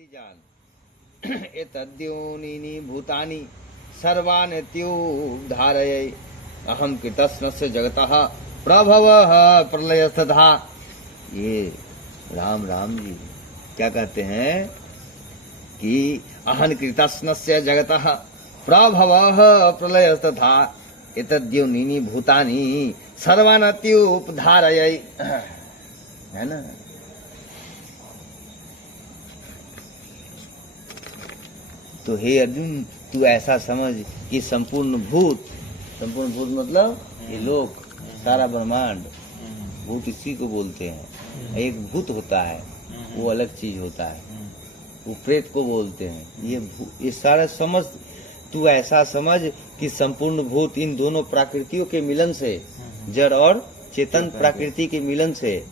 इति जान एतद्योनीनि भूतानि सर्वानित्युद्धारयै अहम कृतस्नस्य जगतः प्रभवः प्रलयस्तथा। ये राम जी क्या कहते हैं कि अहम कृतस्नस्य जगतः प्रभवः प्रलयस्तथा एतद्योनीनि भूतानि सर्वानित्युद्धारयै, है ना। तो हे अर्जुन, तू ऐसा समझ कि संपूर्ण भूत मतलब ये लोक, सारा ब्रह्मांड, भूत इसी को बोलते हैं। एक भूत होता है, वो अलग चीज होता है, वो प्रेत को बोलते हैं। ये सारा समझ, तू ऐसा समझ कि संपूर्ण भूत इन दोनों प्रकृतियों के मिलन से, जड़ और चेतन प्रकृति के मिलन से,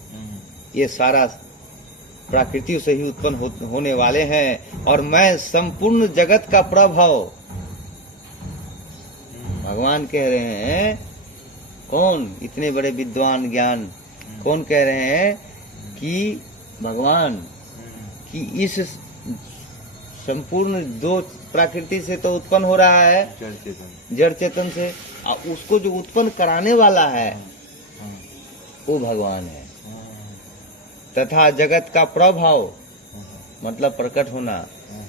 ये सारा प्रकृति से ही उत्पन्न होने वाले हैं। और मैं संपूर्ण जगत का प्रभाव, भगवान कह रहे हैं, कौन इतने बड़े विद्वान ज्ञान, कौन कह रहे हैं कि भगवान कि इस संपूर्ण दो प्रकृति से तो उत्पन्न हो रहा है, जड़ चेतन से, और उसको जो उत्पन्न कराने वाला है वो भगवान है। तथा जगत का प्रभाव मतलब प्रकट होना,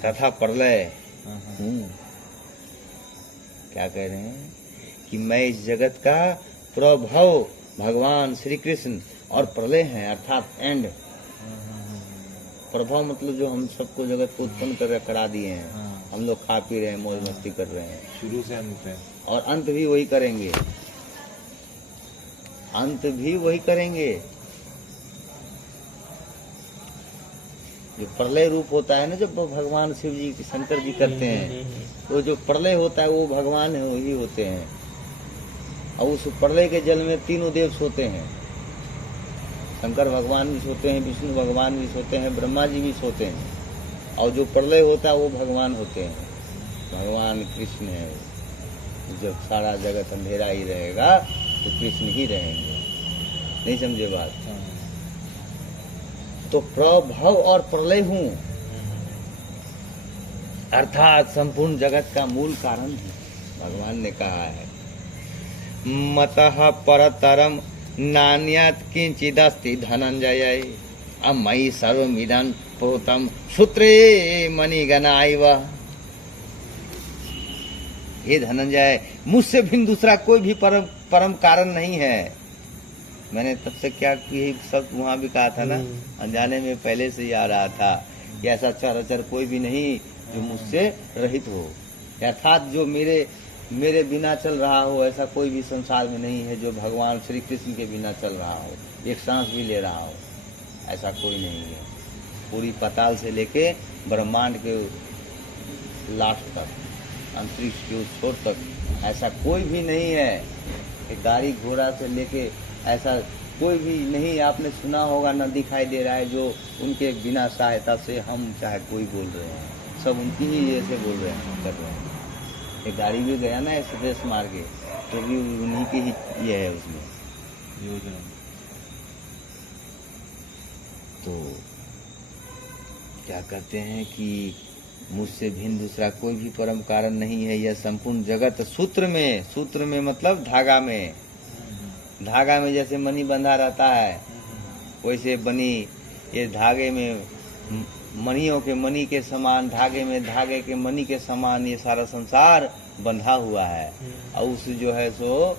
तथा प्रलय। क्या कह रहे हैं कि मैं इस जगत का प्रभाव भगवान श्री कृष्ण, और प्रलय है अर्थात एंड। प्रभाव मतलब जो हम सबको जगत को उत्पन्न करा दिए हैं, हम लोग खा पी रहे हैं, मौज मस्ती कर रहे हैं, शुरू से अंत है, और अंत भी वही करेंगे, अंत भी वही करेंगे। जो प्रलय रूप होता है ना, जब भगवान शिव जी शंकर जी करते हैं, तो जो प्रलय होता है वो भगवान है, वही होते हैं। और उस प्रलय के जल में तीनों देव सोते हैं, शंकर भगवान भी सोते हैं, विष्णु भगवान भी सोते हैं, ब्रह्मा जी भी सोते हैं। और जो प्रलय होता है वो भगवान होते हैं, भगवान कृष्ण है। जब सारा जगत अंधेरा ही रहेगा तो कृष्ण ही रहेंगे। नहीं समझे बात? तो प्रभव और प्रलय हूँ, अर्थात संपूर्ण जगत का मूल कारण है, भगवान ने कहा है। मतः परतरम नान्यत् किंचिदस्ति धनंजय अमयि सर्वमिदं प्रोतम सूत्रे मणिगणाइव। हे धनंजय, मुझसे भिन्न दूसरा कोई भी परम कारण नहीं है। मैंने तब से क्या यही सब वहाँ भी कहा था ना, अनजाने में पहले से ही आ रहा था कि ऐसा चराचर कोई भी नहीं जो मुझसे रहित हो, अर्थात जो मेरे बिना चल रहा हो, ऐसा कोई भी संसार में नहीं है जो भगवान श्री कृष्ण के बिना चल रहा हो, एक सांस भी ले रहा हो, ऐसा कोई नहीं है। पूरी पाताल से लेके ब्रह्मांड के लास्ट तक, अंतरिक्ष के उस छोर तक ऐसा कोई भी नहीं है। गाड़ी घोड़ा से लेके ऐसा कोई भी नहीं, आपने सुना होगा, न दिखाई दे रहा है जो उनके बिना सहायता से हम चाहे कोई बोल रहे हैं, सब उनकी ही ऐसे बोल रहे हैं, कर रहे हैं। एक गाड़ी भी गया ना ऐसे रेस मार के, तो भी उन्हीं की ही ये है उसमें योजना। तो क्या कहते हैं कि मुझसे भिन्न दूसरा कोई भी परम कारण नहीं है। यह संपूर्ण जगत सूत्र में मतलब धागा में जैसे मणि बंधा रहता है, वैसे बनी ये धागे में मणियों के मणि के समान, धागे में धागे के मणि के समान ये सारा संसार बंधा हुआ है। और उस जो है सो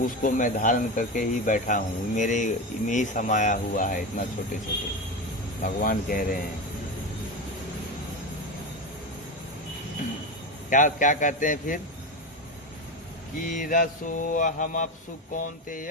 उसको मैं धारण करके ही बैठा हूँ, मेरे में ही समाया हुआ है, इतना छोटे छोटे। भगवान कह रहे हैं, क्या कहते हैं फिर कि रसो अहम अपसु कौन्तेय